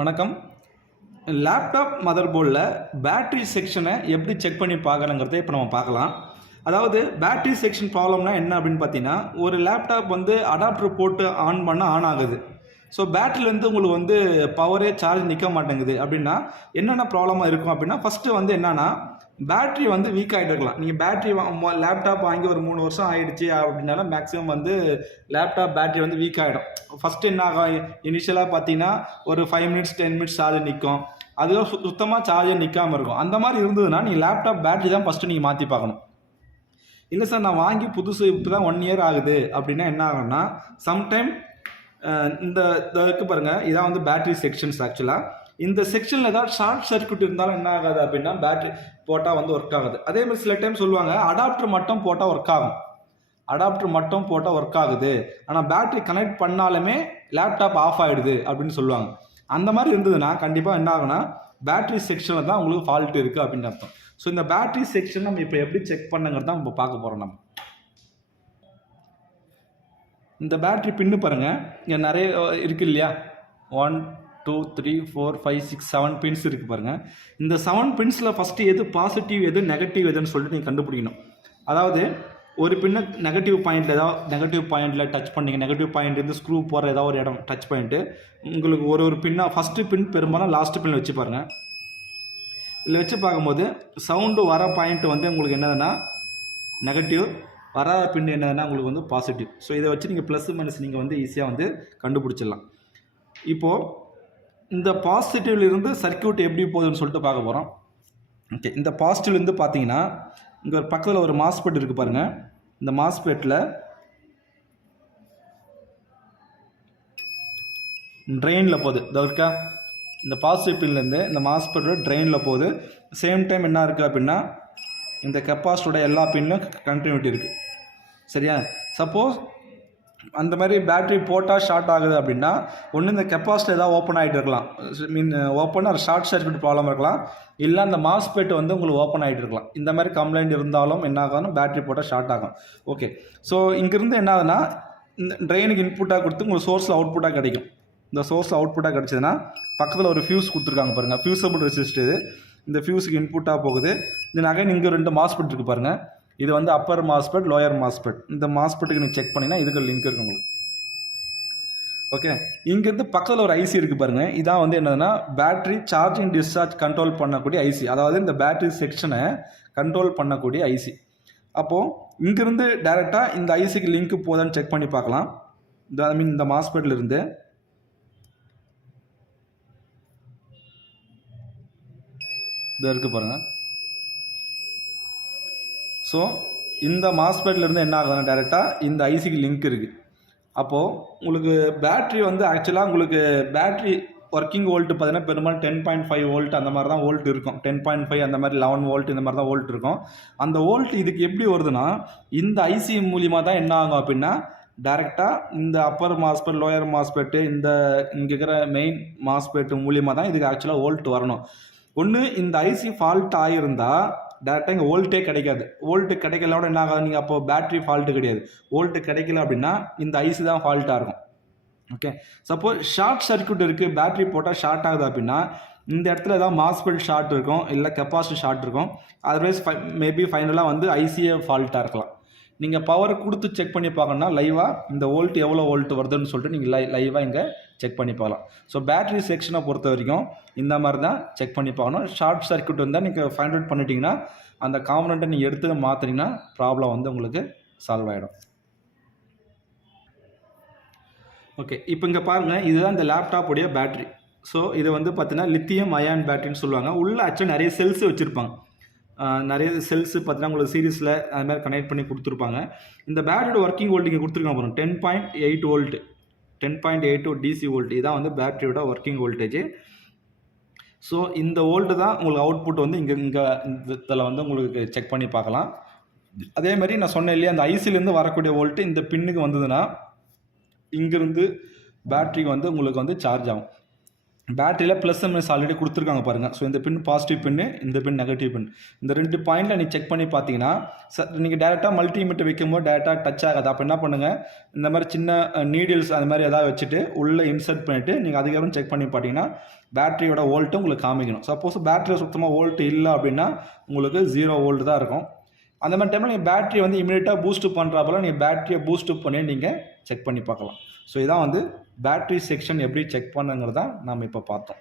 வணக்கம். Laptop mother போர்டில் battery செக்ஷனை எப்படி செக் பண்ணி பார்க்கணுங்கிறத இப்போ நம்ம பார்க்கலாம். அதாவது பேட்டரி செக்ஷன் ப்ராப்ளம்னா என்ன அப்படின்னு பார்த்தீங்கன்னா, ஒரு லேப்டாப் வந்து அடாப்டர் போட்டு ஆன் பண்ணால் ஆன் ஆகுது. ஸோ பேட்டரியிலேருந்து உங்களுக்கு வந்து பவரே சார்ஜ் நிற்க மாட்டேங்குது. அப்படின்னா என்னென்ன ப்ராப்ளமாக இருக்கும் அப்படின்னா, ஃபஸ்ட்டு வந்து என்னென்னா பேட்டரி வந்து வீக் ஆகிட்டு இருக்கலாம். நீங்கள் பேட்டரி லேப்டாப் வாங்கி ஒரு 3 வருஷம் ஆகிடுச்சு அப்படின்னாலும் மேக்ஸிமம் வந்து லேப்டாப் பேட்டரி வந்து வீக் ஆகிடும். ஃபஸ்ட்டு என்ன ஆகும், இனிஷியலாக பார்த்தீங்கன்னா ஒரு 5 மினிட்ஸ் 10 மினிட்ஸ் சார்ஜ் நிற்கும். அதுவும் சுத்தமாக சார்ஜே நிற்காமல் இருக்கும். அந்த மாதிரி இருந்ததுன்னா நீங்கள் லேப்டாப் பேட்டரி தான் ஃபஸ்ட்டு நீங்கள் மாற்றி பார்க்கணும். இல்லை சார், நான் வாங்கி புதுசு இப்போ தான் 1 இயர் ஆகுது அப்படின்னா என்ன ஆகும்னா, சம்டைம் இந்த இருக்கு பாருங்கள், இதான் வந்து பேட்டரி செக்ஷன்ஸ். ஆக்சுவலாக இந்த செக்ஷனில் ஏதாவது ஷார்ட் சர்க்யூட் இருந்தாலும் என்ன ஆகாது அப்படின்னா பேட்டரி போட்டால் வந்து ஒர்க் ஆகுது. அதே மாதிரி சில டைம் சொல்லுவாங்க அடாப்டர் மட்டும் போட்டால் ஒர்க் ஆகும், அடாப்டர் மட்டும் போட்டால் ஒர்க் ஆகுது, ஆனால் பேட்டரி கனெக்ட் பண்ணாலுமே லேப்டாப் ஆஃப் ஆகிடுது அப்படின்னு சொல்லுவாங்க. அந்த மாதிரி இருந்ததுன்னா கண்டிப்பாக என்ன ஆகுனா பேட்டரி செக்ஷனில் தான் உங்களுக்கு ஃபால்ட் இருக்குது அப்படின்னு அர்த்தம். ஸோ இந்த பேட்டரி செக்ஷன் நம்ம இப்போ எப்படி செக் பண்ணுங்கிறது தான் நம்ம பார்க்க போகிறோம். நம்ம இந்த பேட்டரி பின்னு பாருங்கள், இங்கே நிறைய இருக்குது இல்லையா, 1 2 3 4 5 6 7 பின்ஸ் இருக்குது பாருங்கள். இந்த 7 பின்ஸில் ஃபஸ்ட்டு எது பாசிட்டிவ் எது நெகட்டிவ் எதுன்னு சொல்லிட்டு நீங்கள் கண்டுபிடிக்கணும். அதாவது ஒரு பின்னை நெகட்டிவ் பாயிண்டில் ஏதாவது நெகட்டிவ் பாயிண்டில் டச் பண்ணிங்க, நெகட்டிவ் பாயிண்ட் இருந்து ஸ்க்ரூ போகிற ஏதாவது ஒரு இடம் டச் பாயிண்ட்டு உங்களுக்கு ஒரு பின்னாக ஃபஸ்ட்டு பின் பெரும்பாலும் லாஸ்ட்டு பின்னில் வச்சு பாருங்கள். இதில் வச்சு பார்க்கும்போது சவுண்டு வர பாயிண்ட் வந்து உங்களுக்கு என்னதுன்னா நெகட்டிவ், வராத பின் என்னதுன்னா உங்களுக்கு வந்து பாசிட்டிவ். ஸோ இதை வச்சு நீங்கள் ப்ளஸ் மைனஸ் நீங்கள் வந்து ஈஸியாக வந்து கண்டுபிடிச்சிடலாம். இப்போது இந்த பாசிட்டிவ்லேருந்து சர்க்யூட் எப்படி போகுதுன்னு சொல்லிட்டு பார்க்க போகிறோம். ஓகே, இந்த பாசிட்டிவ்லேருந்து பார்த்தீங்கன்னா இங்கே ஒரு பக்கத்தில் ஒரு மாஸ்பெட் இருக்குது பாருங்கள். இந்த மாஸ்பெட்டில் ட்ரெயினில் போகுது, இதற்கா இந்த பாசிட்டிவ் பின்லேருந்து இந்த மாஸ்பெட்டோட ட்ரெயினில் போகுது. சேம் டைம் என்ன இருக்குது அப்படின்னா இந்த கெப்பாசிட்டரோட எல்லா பின்னும் கண்டினியூட்டி இருக்குது. சரியா? சப்போஸ் அந்த மாதிரி பேட்டரி போட்டால் ஷார்ட் ஆகுது அப்படின்னா ஒன்று இந்த கெப்பாசிட்டி ஏதாவது ஓப்பன் ஆகிட்டு இருக்கலாம், ஓப்பன் ஒரு ஷார்ட் சர்க்யூட் ப்ராப்ளம் இருக்கலாம், இல்லை அந்த மாஸ்பெட் வந்து உங்களுக்கு ஓப்பன் ஆகிட்டு இருக்கலாம். இந்த மாதிரி கம்ப்ளைண்ட் இருந்தாலும் என்ன ஆகும், பேட்டரி போட்டால் ஷார்ட் ஆகும். ஓகே, ஸோ இங்கேருந்து என்ன ஆகுதுன்னா இந்த ட்ரெயினுக்கு இன்புட்டாக கொடுத்து உங்களுக்கு சோர்ஸில் அவுட்புட்டாக கிடைக்கும். இந்த சோர்ஸில் அவுட்புட்டாக கிடச்சிதுன்னா பக்கத்தில் ஒரு ஃபியூஸ் கொடுத்துருக்காங்க பாருங்கள், ஃபியூசபிள் ரெசிஸ்ட். இது இந்த ஃபியூஸுக்கு இன்புட்டாக போகுது. இது அகைன் இங்கே 2 மாஸ்பெட் இருக்குது பாருங்கள். இது வந்து அப்பர் மாஸ்பெட், லோயர் மாஸ்பெட். இந்த மாஸ்பெட்டுக்கு நீங்கள் செக் பண்ணிங்கன்னா இதுக்கு லிங்க் இருக்குது உங்களுக்கு. ஓகே, இங்கேருந்து பக்கத்தில் ஒரு ஐசி இருக்குது பாருங்கள். இதான் வந்து என்னதுன்னா பேட்டரி சார்ஜிங் டிஸ்சார்ஜ் கண்ட்ரோல் பண்ணக்கூடிய ஐசி, அதாவது இந்த பேட்டரி செக்ஷனை கண்ட்ரோல் பண்ணக்கூடிய ஐசி. அப்போது இங்கேருந்து டைரெக்டாக இந்த ஐசிக்கு லிங்க் போதான்னு செக் பண்ணி பார்க்கலாம். இந்த மாஸ்பெட்லேருந்து இது இருக்குது பாருங்கள். ஸோ இந்த மாஸ்பெட்லேருந்து என்ன ஆகுதுன்னா டைரெக்டாக இந்த ஐசிக்கு லிங்க் இருக்குது. அப்போது உங்களுக்கு பேட்ரி வந்து ஆக்சுவலாக உங்களுக்கு பேட்ரி ஒர்க்கிங் வோல்ட்டு பார்த்தீங்கன்னா பெரும்பாலும் 10.5 வோல்ட் அந்த மாதிரி தான் வோல்ட் இருக்கும். 10.5 அந்த மாதிரி 11 வோல்ட் இந்த மாதிரி தான் வோல்ட் இருக்கும். அந்த வோல்ட் இதுக்கு எப்படி வருதுன்னா இந்த ஐசி மூலியமாக தான் என்ன ஆகும் அப்படின்னா டைரெக்டாக இந்த அப்பர் மாஸ்பெட், லோயர் மாஸ்பெட்டு, இந்த இங்கே இருக்கிற மெயின் மாஸ்பெட்டு மூலியமாக தான் இதுக்கு ஆக்சுவலாக வோல்ட் வரணும். ஒன்று இந்த ஐசி ஃபால்ட் ஆகியிருந்தால் டேரெக்டாக இங்கே வோல்ட்டே கிடைக்காது. வோல்ட்டு கிடைக்கலோட என்ன ஆகாது, நீங்கள் அப்போ பேட்ரி ஃபால்ட்டு கிடையாது. வோல்ட்டு கிடைக்கல அப்படின்னா இந்த ஐசி தான் ஃபால்ட்டாக இருக்கும். ஓகே, சப்போஸ் ஷார்ட் சர்க்யூட் இருக்குது, பேட்ரி போட்டால் ஷார்ட் ஆகுது அப்படின்னா இந்த இடத்துல ஏதாவது மாஸ்பெட் ஷார்ட் இருக்கும், இல்லை கெப்பாசிட்டி ஷார்ட் இருக்கும். அதர்வைஸ் மேபி ஃபைனலாக வந்து ஐசியே ஃபால்ட்டாக இருக்கலாம். நீங்கள் பவர் கொடுத்து செக் பண்ணி பார்க்கணுன்னா லைவாக இந்த வோல்ட் எவ்வளோ வோல்ட் வருதுன்னு சொல்லிட்டு நீங்கள் லைவாக இங்கே செக் பண்ணி பார்க்கலாம். ஸோ பேட்டரி செக்ஷனை பொறுத்த வரைக்கும் இந்த மாதிரி தான் செக் பண்ணி பார்க்கணும். ஷார்ட் சர்க்யூட் இருந்தால் நீங்கள் ஃபைண்ட் அவுட் பண்ணிட்டீங்கன்னா அந்த காம்பனண்ட்டை நீங்கள் எடுத்து மாற்றினீங்கன்னா ப்ராப்ளம் வந்து உங்களுக்கு சால்வ் ஆகிடும். ஓகே, இப்போ இங்கே பாருங்கள், இதுதான் இந்த லேப்டாப்புடைய பேட்ரி. ஸோ இது வந்து பார்த்தீங்கன்னா லித்தியம் அயான் பேட்டரின்னு சொல்லுவாங்க. உள்ள ஆக்சுவலாக நிறைய செல்ஸ் வச்சுருப்பாங்க. நிறைய செல்ஸு பார்த்தீங்கன்னா உங்களுக்கு சீரீஸில் அது மாதிரி கனெக்ட் பண்ணி கொடுத்துருப்பாங்க. இந்த பேட்டரியோட ஒர்க்கிங் வோல்ட் இங்கே கொடுத்துருக்காங்க பாருங்கள், 10.8 வோல்ட், 10.82 டிசி வோல்ட். இதான் வந்து பேட்டரியோட ஒர்க்கிங் வோல்டேஜ். ஸோ இந்த வோல்ட்டு தான் உங்களுக்கு அவுட்புட் வந்து இங்கே இதில் வந்து உங்களுக்கு செக் பண்ணி பார்க்கலாம். அதே மாதிரி நான் சொன்னேன் இல்லையா, அந்த ஐசிலேருந்து வரக்கூடிய வோல்ட்டு இந்த பின்னுக்கு வந்ததுன்னா இங்கேருந்து பேட்டரிக்கு வந்து உங்களுக்கு வந்து சார்ஜ் ஆகும். பேட்டரியில் ப்ளஸ் மைனஸ் ஆல்ரெடி கொடுத்துருக்காங்க பாருங்கள். ஸோ இந்த பின் பாசிட்டிவ் பின்னு, இந்த பின் நெகட்டிவ் பின். இந்த 2 பாயிண்டில் நீங்கள் செக் பண்ணி பார்த்தீங்கன்னா நீங்கள் டேரெக்டாக மல்டிமீட்டர் வைக்கும்போது டேரெக்டாக டச் ஆகாது. அப்போ என்ன பண்ணுங்கள், இந்த மாதிரி சின்ன நீடில்ஸ் அது மாதிரி எதாவது வச்சுட்டு உள்ளே இன்சர்ட் பண்ணிவிட்டு நீங்கள் அதுக்கப்புறம் செக் பண்ணி பார்த்தீங்கன்னா பேட்டரியோட வோல்ட்டு உங்களுக்கு காமிக்கணும். சப்போஸ் பேட்டரியில் சுத்தமாக வோல்ட் இல்லை அப்படின்னா உங்களுக்கு 0 வோல்ட் தான் இருக்கும். அந்த மாதிரி டைமில் நீங்கள் பேட்டரி வந்து இமீடியட்டாக பூஸ்ட் பண்ணுறப்பல நீங்கள் பேட்டரியை பூஸ்ட் பண்ணி நீங்கள் செக் பண்ணி பார்க்கலாம். ஸோ இதான் வந்து பேட்டரி செக்ஷன் எப்படி செக் பண்ணுங்கிறத நம்ம இப்போ பார்த்தோம்.